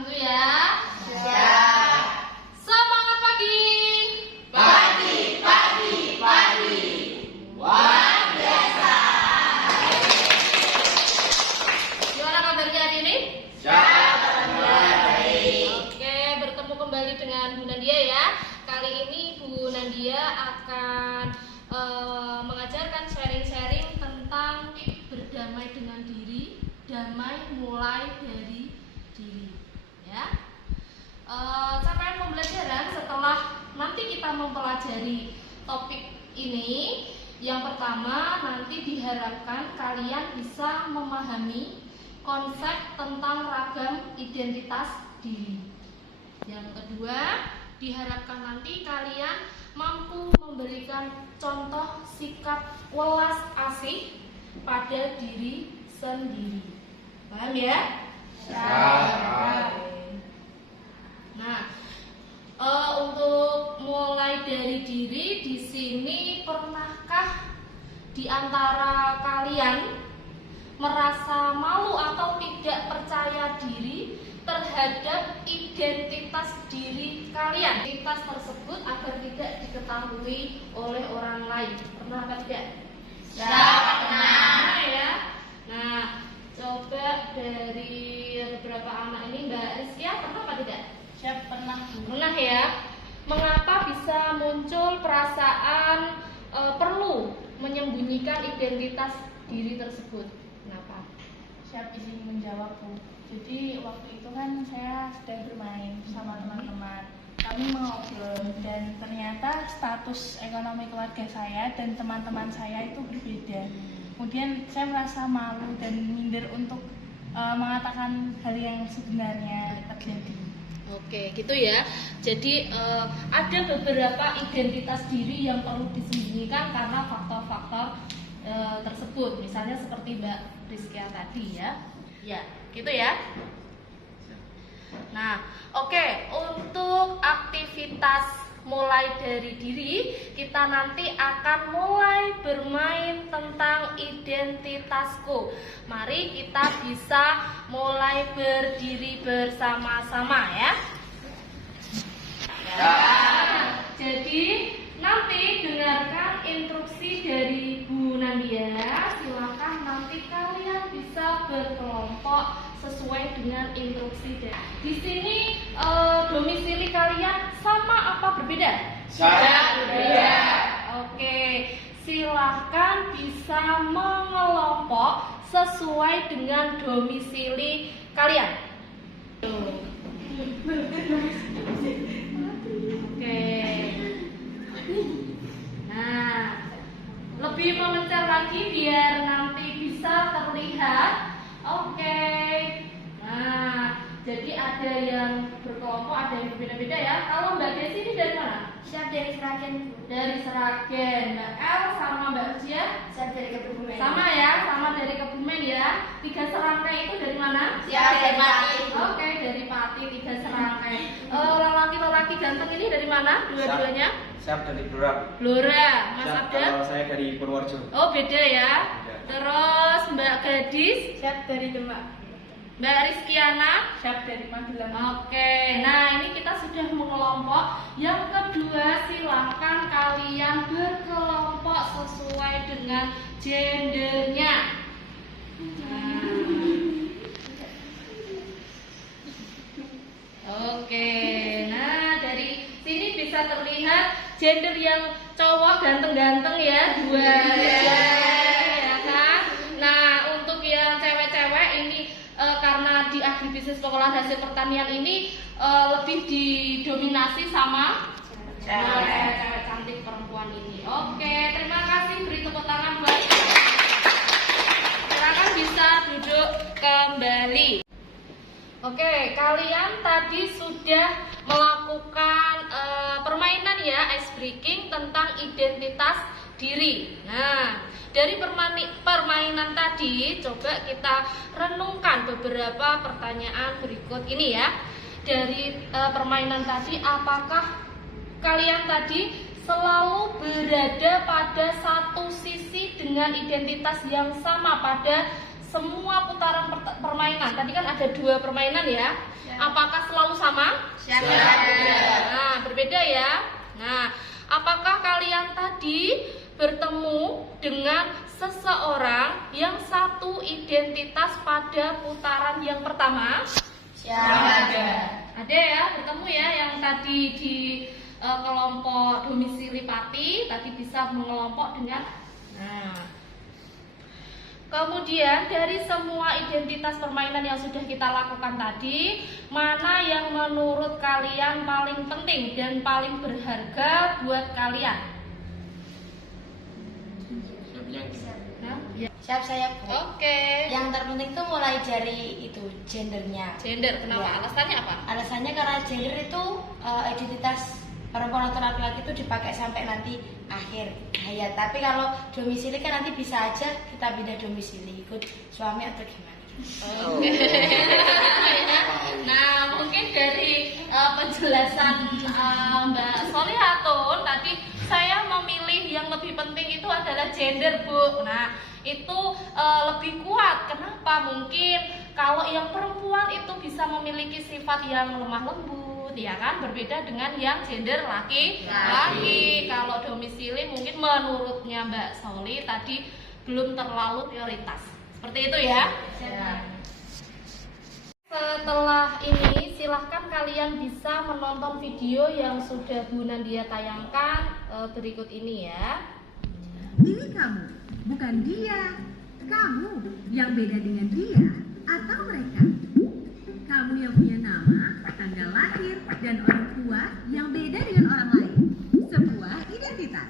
dulu ya. Ya. Semangat pagi. Pagi, pagi, pagi. Luar biasa. Gimana kabarnya hari ini? Baik. Oke, bertemu kembali dengan Bu Nandia ya. Kali ini Bu Nandia akan mengajarkan sharing-sharing tentang berdamai dengan diri, damai mulai dari diri, ya. Capaian pembelajaran setelah nanti kita mempelajari topik ini, yang pertama nanti diharapkan kalian bisa memahami konsep tentang ragam identitas diri. Yang kedua, diharapkan nanti kalian mampu memberikan contoh sikap welas asih pada diri sendiri. Paham ya? Siap. Nah, untuk mulai dari diri di sini, pernahkah di antara kalian merasa malu atau tidak percaya diri terhadap identitas diri kalian? Identitas tersebut agar tidak diketahui oleh orang lain. Pernah atau tidak? Pernah. Ya. Nah, coba dari beberapa anak ini, Mbak Rizkia pernah apa tidak? Siap, pernah. Pernah ya. Mengapa bisa muncul perasaan perlu menyembunyikan identitas diri tersebut? Kenapa? Siap izin menjawab, Bu. Jadi waktu itu kan saya sedang bermain sama teman-teman. Kami mengobrol dan ternyata status ekonomi keluarga saya dan teman-teman saya itu berbeda. Kemudian saya merasa malu dan minder untuk mengatakan hal yang sebenarnya terjadi. Oke, gitu ya. Jadi ada beberapa identitas diri yang perlu disembunyikan karena faktor-faktor tersebut. Misalnya seperti Mbak Rizkia tadi ya. Ya, gitu ya. Nah, oke, untuk aktivitas mulai dari diri, kita nanti akan mulai bermain tentang identitasku. Mari kita bisa mulai berdiri bersama-sama ya. Jadi nanti dengarkan instruksi dari Bu Nandia. Silakan nanti kalian bisa berkelompok sesuai dengan instruksi dari. Di sini domisili kalian sama apa berbeda? Berbeda. Oke, silahkan bisa mengelompok sesuai dengan domisili kalian. Oke. Nah, lebih memencar lagi biar nanti bisa terlihat. Oke. Nah, jadi ada yang berkelompok, ada yang berbeda-beda ya. Kalau Mbak Desi ini dari mana? Siap dari Seragen, Bu. Dari Seragen. Mbak El sama Mbak Ucia? Siap dari Kebumen. Sama ya, sama dari Kebumen ya. 3 serangkai itu dari mana? Siap dari Pati. Oke, dari Pati 3 serangkai. Lelaki-lelaki ganteng ini dari mana? Dua-duanya? Siap dari Blora. Blora, Mas Siap, Abda? kalau saya dari Purworejo. Oh, beda ya. Beda. Terus Mbak Gadis, Siap dari Demak. Mbak Rizkiana. Siap dari Magelang. Oke, nah ini kita sudah mengelompok. Yang kedua, silakan kalian berkelompok sesuai dengan gendernya. Oke, nah dari sini bisa terlihat gender yang cowok ganteng-ganteng ya, 2 ya kan. Nah untuk yang cewek-cewek ini karena di agribisnis pengolahan hasil pertanian ini lebih didominasi sama cewek cantik perempuan ini. Oke, terima kasih, beri tepuk tangan buat silakan bisa duduk kembali. Oke, kalian tadi sudah melakukan permainan ya, ice breaking tentang identitas diri. Nah, dari permainan tadi, coba kita renungkan beberapa pertanyaan berikut ini ya. Dari permainan tadi, apakah kalian tadi selalu berada pada satu sisi dengan identitas yang sama pada semua putaran permainan. Tadi kan ada 2 permainan ya. Apakah selalu sama? Nah, berbeda ya. Nah, apakah kalian tadi bertemu dengan seseorang yang satu identitas pada putaran yang pertama? Ada ya, bertemu ya, yang tadi di kelompok domisili Pati tadi bisa mengelompok dengan. Nah, kemudian dari semua identitas permainan yang sudah kita lakukan tadi, mana yang menurut kalian paling penting dan paling berharga buat kalian? Nah, ya. Siap saya, Bu. Oke. Yang terpenting tuh mulai dari itu gendernya. Gender, kenapa? Ya. Alasannya apa? Alasannya karena gender itu identitas perempuan atau laki-laki itu dipakai sampai nanti akhir hayat. Tapi kalau domisili kan nanti bisa aja kita pindah domisili ikut suami atau gimana. Oke. Nah, mungkin dari penjelasan Mbak Solihatun tadi, saya memilih yang lebih penting itu adalah gender, Bu. Nah, itu lebih kuat. Kenapa? Mungkin kalau yang perempuan itu bisa memiliki sifat yang lemah lembut, ya kan, berbeda dengan yang gender laki-laki. Kalau domisili mungkin menurutnya Mbak Soli tadi belum terlalu prioritas. Seperti itu ya. Setelah ini silahkan kalian bisa menonton video yang sudah Bu Nandia tayangkan berikut ini ya. Pilih kamu, bukan dia. Kamu yang beda dengan dia atau mereka. Kamu yang punya nama, tanggal lahir, dan orang tua yang beda dengan orang lain. Sebuah identitas.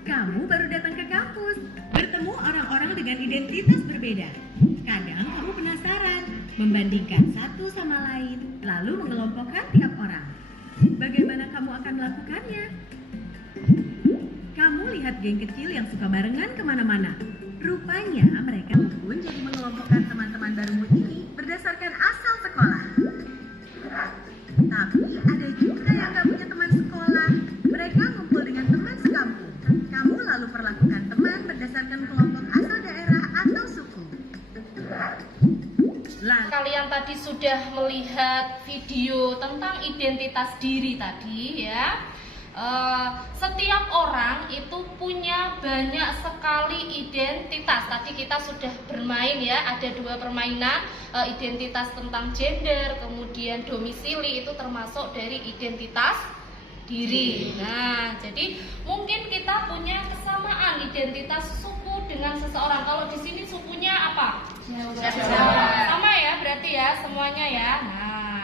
Kamu baru datang ke kampus, bertemu orang-orang dengan identitas berbeda. Kadang kamu penasaran, membandingkan satu sama lain, lalu mengelompokkan tiap orang. Bagaimana kamu akan melakukannya? Kamu lihat geng kecil yang suka barengan kemana-mana. Rupanya mereka pun jadi mengelompokkan teman-teman barumu ini berdasarkan asal sekolah. Tapi ada juga yang gak punya teman sekolah. Mereka ngumpul dengan teman sekampung. Kamu lalu perlakukan teman berdasarkan kelompok asal daerah atau suku. Kalian tadi sudah melihat video tentang identitas diri tadi ya. Setiap orang itu punya banyak sekali identitas. Tadi kita sudah bermain ya, ada 2 permainan, identitas tentang gender, kemudian domisili itu termasuk dari identitas diri. Nah, jadi mungkin kita punya kesamaan identitas suku dengan seseorang. Kalau di sini sukunya apa? Sama ya, berarti ya semuanya ya. Nah,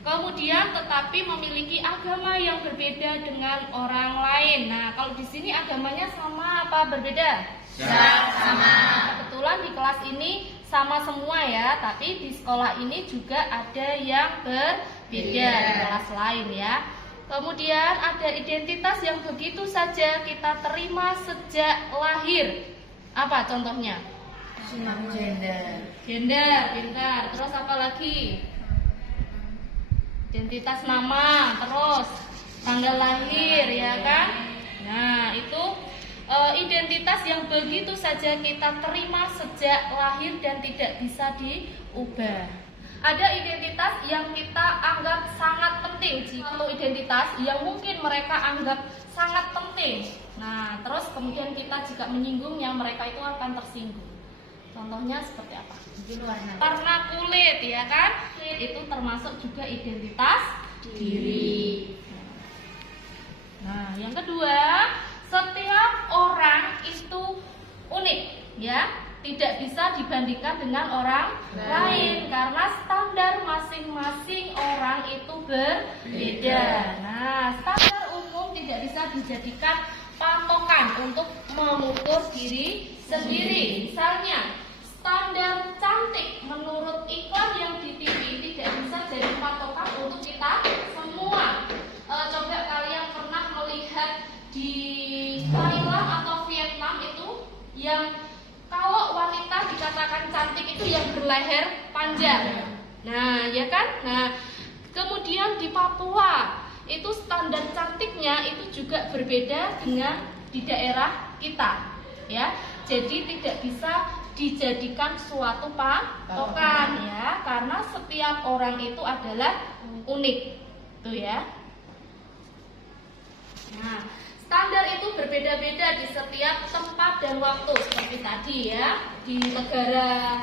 kemudian tetapi memiliki agama yang berbeda dengan orang lain. Nah, kalau di sini agamanya sama apa berbeda? Sama. Kebetulan di kelas ini sama semua ya, tapi di sekolah ini juga ada yang berbeda di kelas lain ya. Kemudian ada identitas yang begitu saja kita terima sejak lahir. Apa contohnya? Gender, pintar. Terus apa lagi? Identitas nama, terus tanggal lahir, ya kan? Nah, itu identitas yang begitu saja kita terima sejak lahir dan tidak bisa diubah. Ada identitas yang kita anggap sangat penting. Satu identitas yang mungkin mereka anggap sangat penting. Nah, terus kemudian kita jika menyinggungnya, mereka itu akan tersinggung. Contohnya seperti apa? Warna kulit, ya kan? Itu termasuk juga identitas diri. Nah, yang kedua, setiap orang itu unik, ya. Tidak bisa dibandingkan dengan orang lain karena standar masing-masing orang itu berbeda. Nah, standar umum tidak bisa dijadikan patokan untuk mengukur diri sendiri. Misalnya, standar cantik menurut iklan yang di TV tidak bisa jadi patokan untuk kita semua. Coba kalian pernah melihat di Thailand atau Vietnam itu yang kalau wanita dikatakan cantik itu yang berleher panjang. Nah, ya kan? Nah, kemudian di Papua itu standar cantiknya itu juga berbeda dengan di daerah kita, ya. Jadi tidak bisa dijadikan suatu patokan ya, karena setiap orang itu adalah unik, tuh ya. Nah, standar itu berbeda-beda di setiap tempat dan waktu seperti tadi ya. Di negara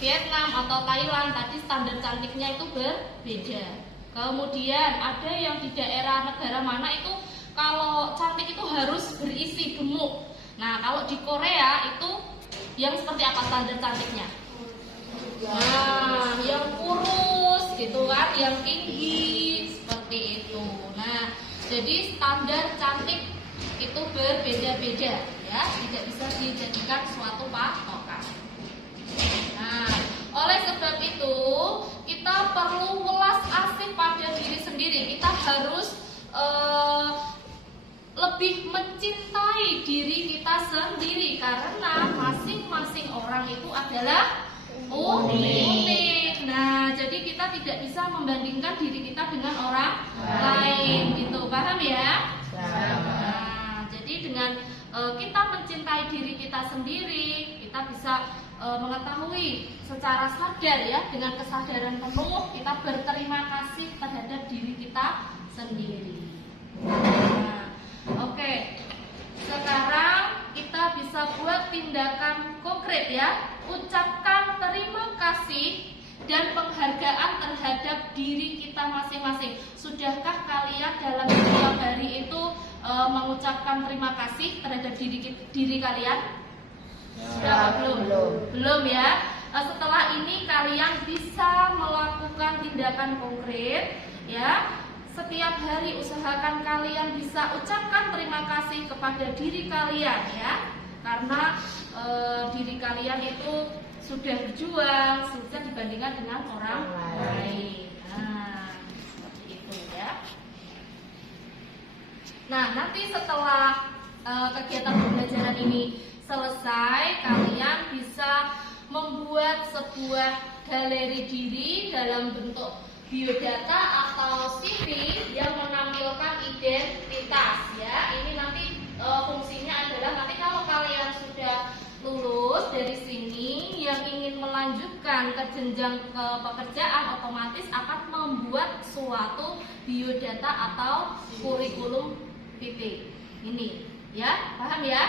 Vietnam atau Thailand tadi standar cantiknya itu berbeda. Kemudian ada yang di daerah negara mana itu kalau cantik itu harus berisi gemuk. Nah, kalau di Korea itu yang seperti apa standar cantiknya? Nah, yang kurus gitu kan, yang tinggi seperti itu. Nah, jadi standar cantik itu berbeda-beda ya, tidak bisa dijadikan suatu patokan. Nah, oleh sebab itu kita perlu welas asih pada diri sendiri. Kita harus lebih mencintai diri kita sendiri karena masing-masing orang itu adalah unik. Nah, jadi kita tidak bisa membandingkan diri kita dengan orang lain gitu. Paham ya? Nah, jadi dengan kita mencintai diri kita sendiri, kita bisa mengetahui secara sadar ya, dengan kesadaran penuh kita berterima kasih terhadap diri kita sendiri. Nah, oke. Sekarang kita bisa buat tindakan konkret ya. Ucapkan terima kasih dan penghargaan terhadap diri kita masing-masing. Sudahkah kalian dalam setiap hari itu mengucapkan terima kasih terhadap diri kalian? Sudah apa belum? Belum ya. Setelah ini kalian bisa melakukan tindakan konkret ya. Setiap hari usahakan kalian bisa ucapkan terima kasih kepada diri kalian ya. Karena diri kalian itu sudah berjuang, sudah dibandingkan dengan orang lain. Nah, seperti itu ya. Nah, nanti setelah kegiatan pembelajaran ini selesai, kalian bisa membuat sebuah galeri diri dalam bentuk biodata atau CV yang menampilkan identitas ya. Ini nanti fungsinya adalah nanti kalau kalian sudah lulus dari sini yang ingin melanjutkan ke jenjang ke pekerjaan otomatis akan membuat suatu biodata atau kurikulum vitae. Ini ya, paham ya?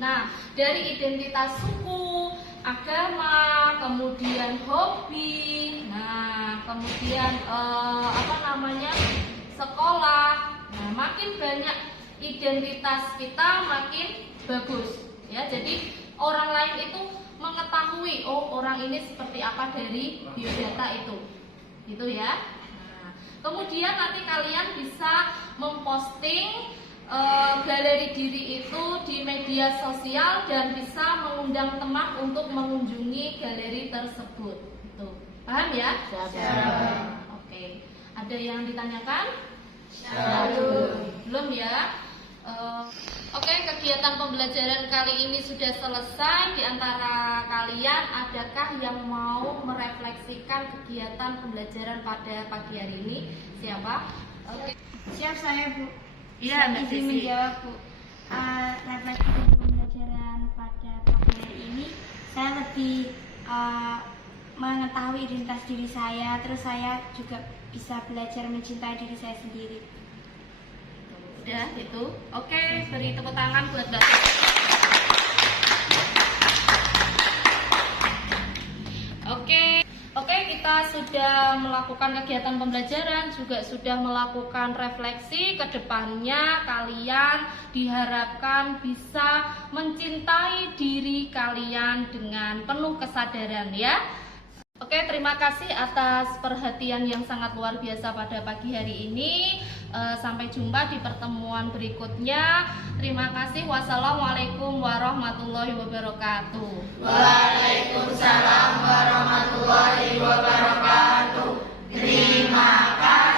Nah, dari identitas suku, agama, kemudian hobi, nah, kemudian sekolah. Nah, makin banyak identitas kita makin bagus ya. Jadi orang lain itu mengetahui oh orang ini seperti apa dari biodata itu. Gitu ya. Nah, kemudian nanti kalian bisa memposting galeri diri itu di media sosial dan bisa mengundang teman untuk mengunjungi galeri tersebut. Gitu. Paham ya? Siap. Oke. Ada yang ditanyakan? Belum ya? Oke, kegiatan pembelajaran kali ini sudah selesai. Di antara kalian adakah yang mau merefleksikan kegiatan pembelajaran pada pagi hari ini? Siapa? Oke. Siap saya, Bu. Iya, Mbak izin Sisi. menjawab, Bu. Refleksi pembelajaran pada pagi hari ini, saya lebih mengetahui identitas diri saya, terus saya juga bisa belajar mencintai diri saya sendiri. Udah gitu. Oke, beri tepuk tangan buat Mbak. Oke, kita sudah melakukan kegiatan pembelajaran, juga sudah melakukan refleksi. Kedepannya kalian diharapkan bisa mencintai diri kalian dengan penuh kesadaran ya. Oke, terima kasih atas perhatian yang sangat luar biasa pada pagi hari ini. Sampai jumpa di pertemuan berikutnya. Terima kasih. Wassalamualaikum warahmatullahi wabarakatuh. Waalaikumsalam warahmatullahi wabarakatuh. Terima kasih.